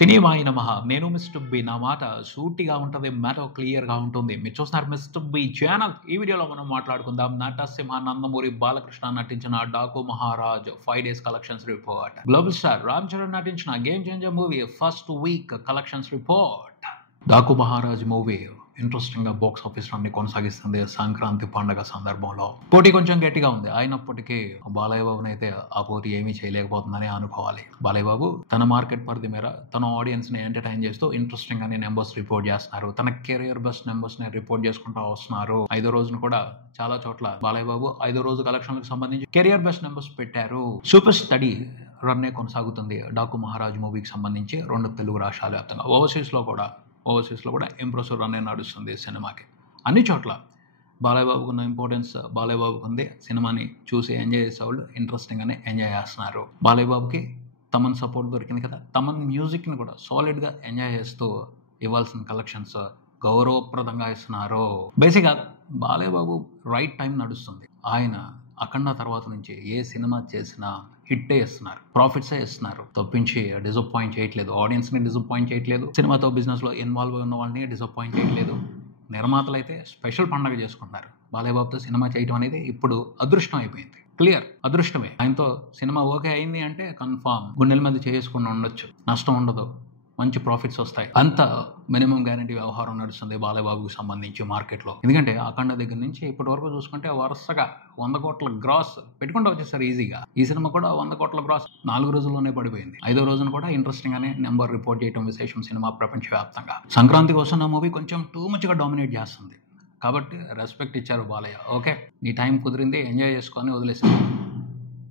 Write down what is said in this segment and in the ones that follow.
సినిమాయి నమః. నేను mister B. నా మాట సూటిగా ఉంటది. మ్యాటర్ క్లియర్‌గా ఉంటుంది. మీరు చూస్తున్నారు మిస్టర్ బి ఛానల్. ఈ వీడియోలో మనం మాట్లాడుకుందాం నటసింహ నందమూరి బాలకృష్ణ నటించిన Daku Maharaj 5 days collections report. Global star Ram Charan నటించిన game changer movie first week collections report. Daku Maharaj movie interesting గా బాక్స్ ఆఫీస్ రన్ని కొనసాగిస్తుంది సంక్రాంతి పండుగ సందర్భంలో. పోటీ కొంచెం గట్టిగా ఉంది. అయినప్పటికీ బాలయ్య బాబుని అయితే ఆ పోటీ ఏమీ చేయలేకపోతుందని అనుకోవాలి. బాలయ్య బాబు తన మార్కెట్ పరిధి మేర తన ఆడియన్స్ ని ఎంటర్టైన్ చేస్తూ ఇంట్రెస్టింగ్ గానే నెంబర్స్ రిపోర్ట్ చేస్తున్నారు. తన కెరియర్ బెస్ట్ నెంబర్స్ ని రిపోర్ట్ చేసుకుంటూ వస్తున్నారు. 5వ రోజున కూడా చాలా చోట్ల బాలయ్య బాబు 5వ రోజు కలెక్షన్లకు సంబంధించి కెరియర్ బెస్ట్ నెంబర్స్ పెట్టారు. సూపర్ స్టడీ రన్నే కొనసాగుతుంది డాకు మహారాజ్ మూవీకి సంబంధించి 2 తెలుగు రాష్ట్రాల వ్యాప్తంగా. ఓవర్సీస్ లో కూడా ఇంప్రెసివ్ రన్ నడుస్తుంది సినిమాకి. అన్ని చోట్ల బాలయ్య బాబుకు ఉన్న ఇంపార్టెన్స్ బాలయ్య బాబుకు ఉంది. సినిమాని చూసి ఎంజాయ్ చేసేవాళ్ళు ఇంట్రెస్టింగ్ గానే ఎంజాయ్ చేస్తున్నారు. బాలయ్య బాబుకి తమన్ సపోర్ట్ దొరికింది కదా, తమన్ మ్యూజిక్ ని కూడా సాలిడ్ గా ఎంజాయ్ చేస్తూ ఇవ్వాల్సిన కలెక్షన్స్ గౌరవప్రదంగా ఇస్తున్నారు. బేసిక్ గా బాలయ్య బాబు రైట్ టైం నడుస్తుంది. ఆయన అఖండ తర్వాత నుంచి ఏ సినిమా చేసినా హిట్టే ఇస్తున్నారు, ప్రాఫిట్సే ఇస్తున్నారు తప్పించి డిసప్పాయింట్ చేయట్లేదు. ఆడియన్స్ ని డిసప్పాయింట్ చేయట్లేదు. సినిమాతో బిజినెస్ లో ఇన్వాల్వ్ ఉన్న వాళ్ళని డిసప్పాయింట్ చేయట్లేదు. నిర్మాతలు అయితే స్పెషల్ పండగ చేసుకుంటున్నారు. బాలయ్య బాబుతో సినిమా చేయడం అనేది ఇప్పుడు అదృష్టం అయిపోయింది. క్లియర్ అదృష్టమే. ఆయనతో సినిమా ఓకే అయింది అంటే కన్ఫామ్ గుండెల మీద చేసుకుని ఉండొచ్చు, నష్టం ఉండదు, మంచి ప్రాఫిట్స్ వస్తాయి. అంత మినిమం గ్యారంటీ వ్యవహారం నడుస్తుంది బాలయ్య బాబుకి సంబంధించి మార్కెట్లో. ఎందుకంటే అఖండ దగ్గర నుంచి ఇప్పటి వరకు చూసుకుంటే వరుసగా 100 కోట్ల గ్రాస్ పెట్టుకుంటూ వచ్చేసారు ఈజీగా. ఈ సినిమా కూడా 100 కోట్ల గ్రాస్ 4 రోజుల్లోనే పడిపోయింది. 5వ రోజున కూడా ఇంట్రెస్టింగ్ గానే నెంబర్ రిపోర్ట్ చేయడం విశేషం సినిమా ప్రపంచవ్యాప్తంగా. సంక్రాంతి కోసం ఆ మూవీ కొంచెం టూ మచ్ గా డామినేట్ చేస్తుంది కాబట్టి రెస్పెక్ట్ ఇచ్చారు బాలయ్య. ఓకే, నీ టైం కుదిరింది, ఎంజాయ్ చేసుకొని వదిలేసారు.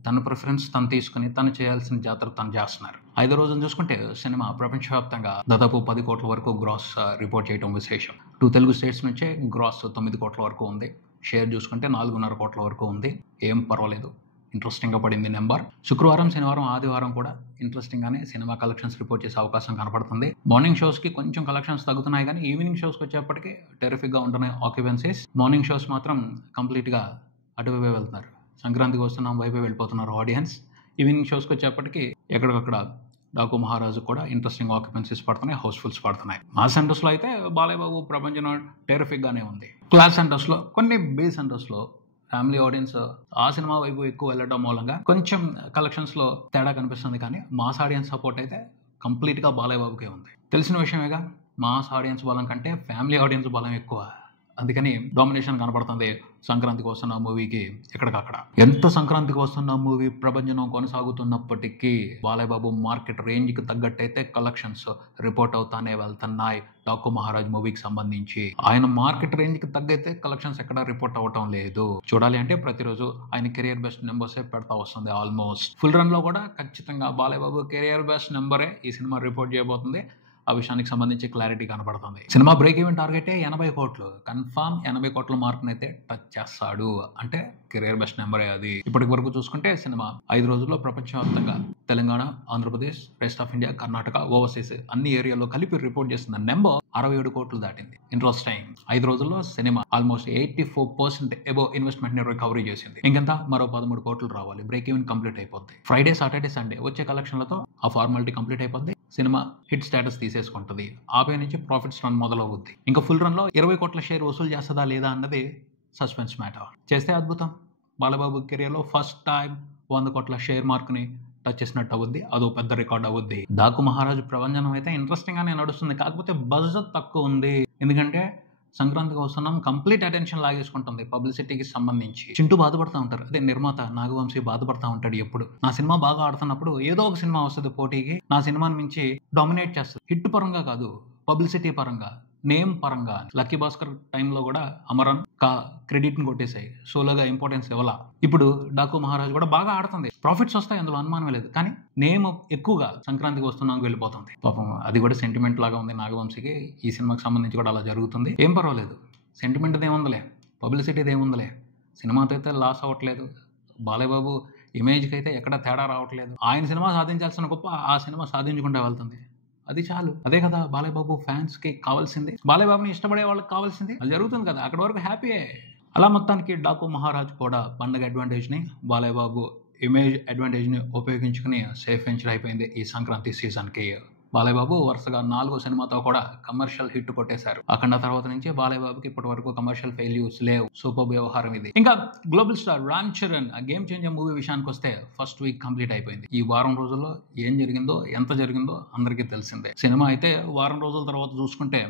తన ప్రిఫరెన్స్ తను తీసుకుని తను చేయాల్సిన జాతర తను చేస్తున్నారు. 5వ రోజున చూసుకుంటే సినిమా ప్రపంచవ్యాప్తంగా దాదాపు 10 కోట్ల వరకు గ్రాస్ రిపోర్ట్ చేయడం విశేషం. 2 తెలుగు స్టేట్స్ నుంచే గ్రాస్ 9 కోట్ల వరకు ఉంది. షేర్ చూసుకుంటే 4.5 కోట్ల వరకు ఉంది. ఏం పర్వాలేదు, ఇంట్రెస్టింగ్ గా పడింది నెంబర్. శుక్రవారం, శనివారం, ఆదివారం కూడా ఇంట్రెస్టింగ్ గానే సినిమా కలెక్షన్స్ రిపోర్ట్ చేసే అవకాశం కనపడుతుంది. మార్నింగ్ షోస్ కి కొంచెం కలెక్షన్స్ తగ్గుతున్నాయి కానీ ఈవినింగ్ షోస్ కి వచ్చేప్పటికీ టెరిఫిక్ గా ఉంటున్నాయి ఆక్యుపెన్సీస్. మార్నింగ్ షోస్ మాత్రం కంప్లీట్ గా అటువైపే వెళ్తున్నారు. సంక్రాంతికి వస్తున్నాం వైపే వెళ్ళిపోతున్నారు ఆడియన్స్. ఈవినింగ్ షోస్కి వచ్చేప్పటికి ఎక్కడికక్కడ డాకు మహారాజు కూడా ఇంట్రెస్టింగ్ ఆక్యుపెన్సీస్ పడుతున్నాయి, హౌస్ఫుల్స్ పడుతున్నాయి. మా సెంటర్స్ లో అయితే బాలయ్య బాబు ప్రపంచం టెరిఫిక్ గానే ఉంది. క్లాస్ సెంటర్స్ లో, కొన్ని బి సెంటర్స్ లో ఫ్యామిలీ ఆడియన్స్ ఆ సినిమా వైపు ఎక్కువ వెళ్ళడం మూలంగా కొంచెం కలెక్షన్స్ లో తేడా కనిపిస్తుంది. కానీ మాస్ ఆడియన్స్ సపోర్ట్ అయితే కంప్లీట్ గా బాలయ్య బాబుకే ఉంది. తెలిసిన విషయమేగా, మాస్ ఆడియన్స్ బలం కంటే ఫ్యామిలీ ఆడియన్స్ బలం ఎక్కువ. అందుకని డామినేషన్ కనపడుతుంది సంక్రాంతికి వస్తున్న మూవీకి ఎక్కడికక్కడ. ఎంత సంక్రాంతికి వస్తున్న మూవీ ప్రభంజనం కొనసాగుతున్నప్పటికీ బాలయ్య బాబు మార్కెట్ రేంజ్ కి తగ్గట్టయితే కలెక్షన్స్ రిపోర్ట్ అవుతానే వెళ్తున్నాయి. డాకు మహారాజ్ మూవీకి సంబంధించి ఆయన మార్కెట్ రేంజ్ కి తగ్గైతే కలెక్షన్స్ ఎక్కడ రిపోర్ట్ అవటం లేదు. చూడాలి అంటే ప్రతిరోజు ఆయన కెరియర్ బెస్ట్ నెంబర్స్ పెడతా వస్తుంది. ఆల్మోస్ట్ ఫుల్ రన్ లో కూడా ఖచ్చితంగా బాలయ్య బాబు కెరియర్ బెస్ట్ నెంబరే ఈ సినిమా రిపోర్ట్ చేయబోతుంది. ఆ విషయానికి సంబంధించి క్లారిటీ కనపడుతుంది. సినిమా బ్రేక్ ఈవెన్ టార్గెట్ 80 కోట్లు. కన్ఫామ్ 80 కోట్ల మార్క్ అయితే టచ్ చేస్తాడు అంటే కెరియర్ బెస్ట్ నెంబరే అది. ఇప్పటి వరకు చూసుకుంటే సినిమా 5 రోజుల్లో ప్రపంచవ్యాప్తంగా Telangana, Andhra Pradesh, rest of India, Karnataka, overseas అన్ని ఏరియాలో కలిపి రిపోర్ట్ చేస్తున్న నెంబర్ 67 కోట్లు దాటింది. ఇంట్రెస్టింగ్. 5 రోజుల్లో సినిమా ఆల్మోస్ట్ 84% అబోవ్ ఇన్వెస్ట్మెంట్ ని రికవరీ చేసింది. ఇంకెంత మరో 13 కోట్లు రావాలి. బ్రేక్ ఈవెన్ కంప్లీట్ అయిపోద్ది. ఫ్రైడే, సాటర్డే, సండే వచ్చే కలెక్షన్లతో ఆ ఫార్మాలిటీ కంప్లీట్ అయిపోద్ది. సినిమా హిట్ స్టేటస్ తీసేసుకుంటుంది. ఆపై నుంచి ప్రాఫిట్స్ రన్ మొదలవుద్ది. ఇంకా ఫుల్ రన్ లో 20 కోట్ల షేర్ వసూలు చేస్తుందా లేదా అన్నది సస్పెన్స్ మ్యాటర్. చేస్తే అద్భుతం. బాలబాబు కెరియర్ లో ఫస్ట్ టైం 100 కోట్ల షేర్ మార్క్ ని టచ్ చేసినట్టు అవుద్ది. అదో పెద్ద రికార్డ్ అవుద్ది. డాకు మహారాజు ప్రభంజనం అయితే ఇంట్రెస్టింగ్ గానే నడుస్తుంది. కాకపోతే బడ్జెట్ తక్కువ ఉంది. ఎందుకంటే సంక్రాంతికి వస్తున్నాం కంప్లీట్ అటెన్షన్ లాగేసుకుంటుంది పబ్లిసిటీకి సంబంధించి. చింటూ బాధపడతా ఉంటారు, అదే నిర్మాత నాగవంశీ బాధపడతా ఉంటాడు. ఎప్పుడు నా సినిమా బాగా ఆడుతున్నప్పుడు ఏదో ఒక సినిమా వస్తుంది పోటీకి, నా సినిమాని మించి డామినేట్ చేస్తుంది. హిట్ పరంగా కాదు, పబ్లిసిటీ పరంగా, నేమ్ పరంగా. లక్కీ భాస్కర్ టైంలో కూడా అమరన్ క్రెడిట్ ని కొట్టేసాయి, సోలోగా ఇంపార్టెన్స్ ఇవ్వాల. ఇప్పుడు డాకు మహారాజ్ కూడా బాగా ఆడుతుంది, ప్రాఫిట్స్ వస్తాయి, అందులో అనుమానం లేదు. కానీ నేమ్ ఎక్కువగా సంక్రాంతికి వస్తున్నాం వెళ్ళిపోతుంది. పాపం అది కూడా సెంటిమెంట్ లాగా ఉంది నాగవంశీకి. ఈ సినిమాకి సంబంధించి కూడా అలా జరుగుతుంది. ఏం పర్వాలేదు, సెంటిమెంట్ ఏముందిలే, పబ్లిసిటీది ఏముందిలే. సినిమాతో అయితే లాస్ అవ్వట్లేదు. బాలయ్య బాబు ఇమేజ్కి అయితే ఎక్కడ తేడా రావట్లేదు. ఆయన సినిమా సాధించాల్సిన గొప్ప ఆ సినిమా సాధించుకుంటూ వెళ్తుంది. అది చాలు. అదే కదా బాలయ్య బాబు ఫ్యాన్స్ కి కావాల్సింది, బాలయ్య బాబుని ఇష్టపడే వాళ్ళకి కావాల్సింది. అది జరుగుతుంది కదా, అక్కడ వరకు హ్యాపీయే. అలా మొత్తానికి డాకు మహారాజ్ కూడా పండగ అడ్వాంటేజ్ ని, బాలయ్య బాబు ఇమేజ్ అడ్వాంటేజ్ ని ఉపయోగించుకుని సేఫ్ వెంచర్ అయిపోయింది ఈ సంక్రాంతి సీజన్ కి. బాలయ్య బాబు వరుసగా 4వ సినిమాతో కూడా కమర్షియల్ హిట్ కొట్టేశారు. అఖండ తర్వాత నుంచి బాలయ్య బాబుకి ఇప్పటి వరకు కమర్షియల్ ఫెయిల్యూర్స్ లేవు. సూపర్ వ్యవహారం ఇది. ఇంకా global star Ram Charan game changer movie విషయానికి వస్తే ఫస్ట్ వీక్ కంప్లీట్ అయిపోయింది. ఈ వారం రోజుల్లో ఏం జరిగిందో ఎంత జరిగిందో అందరికీ తెలిసిందే. సినిమా అయితే వారం రోజుల తర్వాత చూసుకుంటే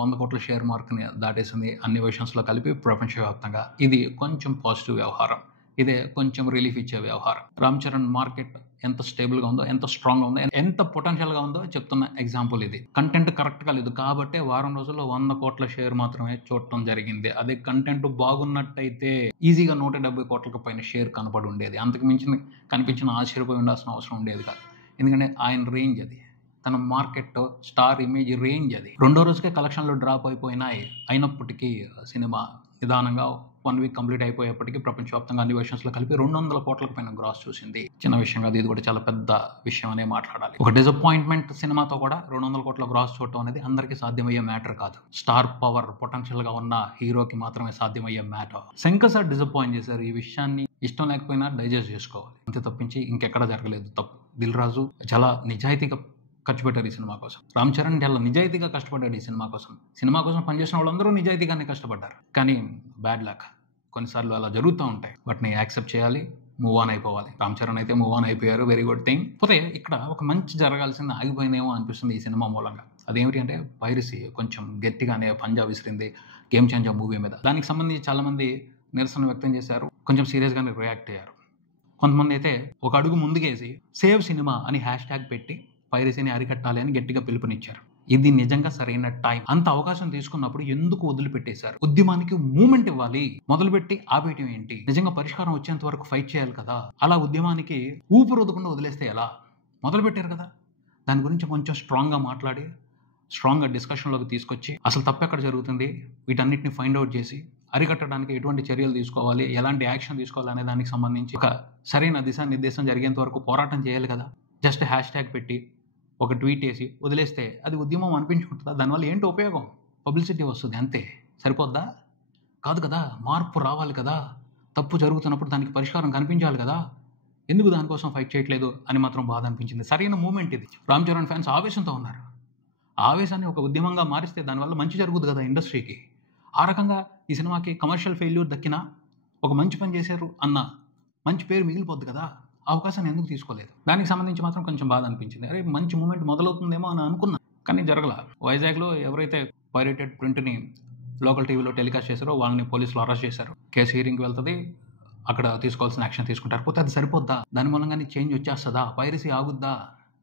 100 కోట్ల షేర్ మార్క్ని దాటేసింది. అన్ని విషయంలో కలిపి ప్రపంచవ్యాప్తంగా. ఇది కొంచెం పాజిటివ్ వ్యవహారం. ఇదే కొంచెం రిలీఫ్ ఇచ్చే వ్యవహారం. రామ్ చరణ్ మార్కెట్ ఎంత స్టేబుల్గా ఉందో, ఎంత స్ట్రాంగ్గా ఉందో, ఎంత పొటెన్షియల్గా ఉందో చెప్తున్న ఎగ్జాంపుల్ ఇది. కంటెంట్ కరెక్ట్గా లేదు కాబట్టి వారం రోజుల్లో 100 కోట్ల షేర్ మాత్రమే చూడటం జరిగింది. అదే కంటెంట్ బాగున్నట్టయితే ఈజీగా 170 కోట్లకు పైన షేర్ కనపడి ఉండేది. అంతకు మించిన కనిపించిన ఆశ్చర్యపోయి ఉండాల్సిన అవసరం ఉండేది కాదు. ఎందుకంటే ఆయన రేంజ్ అది, తన మార్కెట్ స్టార్ ఇమేజ్ రేంజ్ అది. రెండో రోజుకే కలెక్షన్లు డ్రాప్ అయిపోయినాయి. అయినప్పటికీ సినిమా నిదానంగా 1 వీక్ కంప్లీట్ అయిపోయేప్పటికీ ప్రపంచవ్యాప్తంగా అన్ని వర్షన్స్లో కలిపి 200 కోట్లకు పైన గ్రాస్ చూసింది. చిన్న విషయం కాదు, ఇది కూడా చాలా పెద్ద విషయం అనే మాట్లాడాలి. ఒక డిసప్పాయింట్మెంట్ సినిమాతో కూడా 200 కోట్ల గ్రాస్ చూడటం అనేది అందరికీ సాధ్యమయ్యే మ్యాటర్ కాదు. స్టార్ పవర్ పొటెన్షియల్గా ఉన్న హీరోకి మాత్రమే సాధ్యమయ్యే మ్యాటర్. శంకర్ సార్ డిసప్పాయింట్ చేశారు. ఈ విషయాన్ని ఇష్టం లేకపోయినా డైజెస్ట్ చేసుకోవాలి, అంతే తప్పించి ఇంకెక్కడ జరగలేదు తప్పు. దిల్ రాజు చాలా నిజాయితీగా ఖర్చు పెట్టారు ఈ సినిమా కోసం. రామ్ చరణ్ చాలా నిజాయితీగా కష్టపడ్డాడు ఈ సినిమా కోసం. సినిమా కోసం పనిచేసిన వాళ్ళందరూ నిజాయితీగానే కష్టపడ్డారు. కానీ బ్యాడ్ లక్, కొన్నిసార్లు అలా జరుగుతూ ఉంటాయి. వాటిని యాక్సెప్ట్ చేయాలి, మూవ్ ఆన్ అయిపోవాలి. రామ్ చరణ్ అయితే మూవ్ ఆన్ అయిపోయారు, వెరీ గుడ్ థింగ్. పోతే ఇక్కడ ఒక మంచి జరగాల్సింది ఆగిపోయిందేమో అనిపిస్తుంది ఈ సినిమా మూలంగా. అదేమిటి అంటే పైరసీ కొంచెం గట్టిగానే పంజా విసిరింది గేమ్ చేంజర్ మూవీ మీద. దానికి సంబంధించి చాలామంది నిరసన వ్యక్తం చేశారు, కొంచెం సీరియస్గానే రియాక్ట్ అయ్యారు. కొంతమంది అయితే ఒక అడుగు ముందుకేసి సేవ్ సినిమా అని హ్యాష్ పెట్టి పైరసీని అరికట్టాలి అని గట్టిగా పిలుపునిచ్చారు. ఇది నిజంగా సరైన టైం. అంత అవకాశం తీసుకున్నప్పుడు ఎందుకు వదిలిపెట్టేశారు? ఉద్యమానికి మూమెంట్ ఇవ్వాలి, మొదలుపెట్టి ఆపేయటం ఏంటి? నిజంగా పరిష్కారం వచ్చేంత వరకు ఫైట్ చేయాలి కదా. అలా ఉద్యమానికి ఊపిరోదకుండా వదిలేస్తే ఎలా? మొదలుపెట్టారు కదా, దాని గురించి కొంచెం స్ట్రాంగ్గా మాట్లాడి స్ట్రాంగ్గా డిస్కషన్లోకి తీసుకొచ్చి అసలు తప్పు ఎక్కడ జరుగుతుంది, వీటన్నిటిని ఫైండ్ అవుట్ చేసి అరికట్టడానికి ఎటువంటి చర్యలు తీసుకోవాలి, ఎలాంటి యాక్షన్ తీసుకోవాలి అనే దానికి సంబంధించి ఒక సరైన దిశానిర్దేశం జరిగేంత వరకు పోరాటం చేయాలి కదా. జస్ట్ హ్యాష్ పెట్టి ఒక ట్వీట్ వేసి వదిలేస్తే అది ఉద్యమం అనిపించుకుంటుందా? దానివల్ల ఏంటి ఉపయోగం? పబ్లిసిటీ వస్తుంది అంతే, సరిపోద్దా? కాదు కదా, మార్పు రావాలి కదా. తప్పు జరుగుతున్నప్పుడు దానికి పరిష్కారం కనిపించాలి కదా. ఎందుకు దానికోసం ఫైట్ చేయట్లేదు అని మాత్రం బాధ అనిపించింది. సరైన మూమెంట్ ఇది. రామ్ చరణ్ ఫ్యాన్స్ ఆవేశంతో ఉన్నారు. ఆవేశాన్ని ఒక ఉద్యమంగా మారిస్తే దానివల్ల మంచి జరుగుతుంది కదా ఇండస్ట్రీకి. ఆ రకంగా ఈ సినిమాకి కమర్షియల్ ఫెయిల్యూర్ దక్కినా ఒక మంచి పని చేశారు అన్న మంచి పేరు మిగిలిపోద్ది కదా. అవకాశాన్ని ఎందుకు తీసుకోలేదు? దానికి సంబంధించి మాత్రం కొంచెం బాధ అనిపించింది. అరే మంచి మూమెంట్ మొదలవుతుందేమో అని అనుకున్నా, కానీ జరగల. వైజాగ్లో ఎవరైతే పైరేటెడ్ ప్రింట్ని లోకల్ టీవీలో టెలికాస్ట్ చేశారో వాళ్ళని పోలీసులు అరెస్ట్ చేశారు. కేసు హీరింగ్కి వెళ్తుంది, అక్కడ తీసుకోవాల్సిన యాక్షన్ తీసుకుంటారు. పోతే అది సరిపోద్దా? దాని మూలంగానే చేంజ్ వచ్చేస్తుందా? పైరసీ ఆగుద్దా?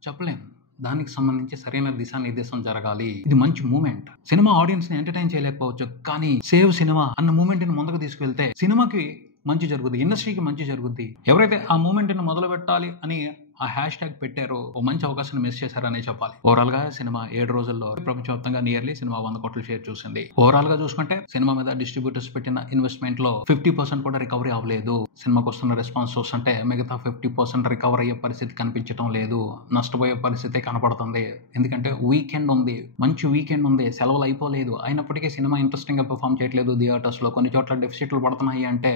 చెప్పలేం. దానికి సంబంధించి సరైన దిశానిర్దేశం జరగాలి. ఇది మంచి మూమెంట్. సినిమా ఆడియన్స్ని ఎంటర్టైన్ చేయలేకపోవచ్చు, కానీ సేవ్ సినిమా అన్న మూమెంట్ని ముందుకు తీసుకెళ్తే సినిమాకి మంచి జరుగుద్ది, ఇండస్ట్రీకి మంచి జరుగుద్ది. ఎవరైతే ఆ మూమెంట్ని మొదలు పెట్టాలి అని ఆ హ్యాష్ పెట్టారో ఓ మంచి అవకాశాన్ని మిస్ చేశారనే చెప్పాలి. ఓవరాల్ గా సినిమా 7 రోజుల్లో ప్రపంచవ్యాప్తంగా నియర్లీ సినిమా 100 కోట్ల షేర్ చూసింది. ఓవరాల్ గా చూసుకుంటే సినిమా మీద డిస్ట్రిబ్యూటర్స్ పెట్టిన ఇన్వెస్ట్మెంట్ లో 50% కూడా రికవరీ అవ్వలేదు. సినిమాకు వస్తున్న రెస్పాన్స్ చూస్తుంటే మిగతా 50% రికవర్ అయ్యే పరిస్థితి కనిపించడం లేదు. నష్టపోయే పరిస్థితి కనపడుతుంది. ఎందుకంటే వీకెండ్ ఉంది, మంచి వీకెండ్ ఉంది, సెలవులు అయిపోలేదు. అయినప్పటికీ సినిమా ఇంట్రెస్టింగ్ గా పెర్ఫామ్ చేయట్లేదు. థియేటర్స్ లో కొన్ని చోట్ల డెఫిసిట్లు పడుతున్నాయి అంటే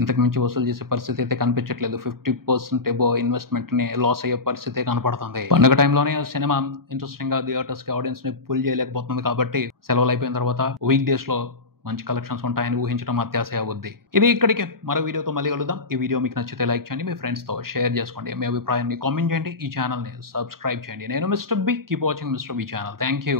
ఇంతకు మించి వసూలు చేసే పరిస్థితి అయితే కనిపించట్లేదు. 50% ఎబో ఇన్వెస్ట్మెంట్ని లాస్ అయ్యే పరిస్థితి కనపడుతుంది. పండుగ టైంలోనే సినిమా ఇంట్రెస్టింగ్గా థియేటర్స్కి ఆడియన్స్ని పుల్ చేయలేకపోతుంది. కాబట్టి సెలవులు అయిపోయిన తర్వాత వీక్ డేస్లో మంచి కలెక్షన్స్ ఉంటాయని ఊహించడం అత్యాశయ అవుద్ది. ఇది ఇక్కడికి మరో వీడియోతో మళ్ళీ కలుద్దాం. ఈ వీడియో మీకు నచ్చితే లైక్ చేయండి, మీ ఫ్రెండ్స్తో షేర్ చేసుకోండి, మీ అభిప్రాయాన్ని కామెంట్ చేయండి, ఈ ఛానల్ని సబ్స్క్రైబ్ చేయండి. నేను mister B. Keep watching mister B channel. Thank you.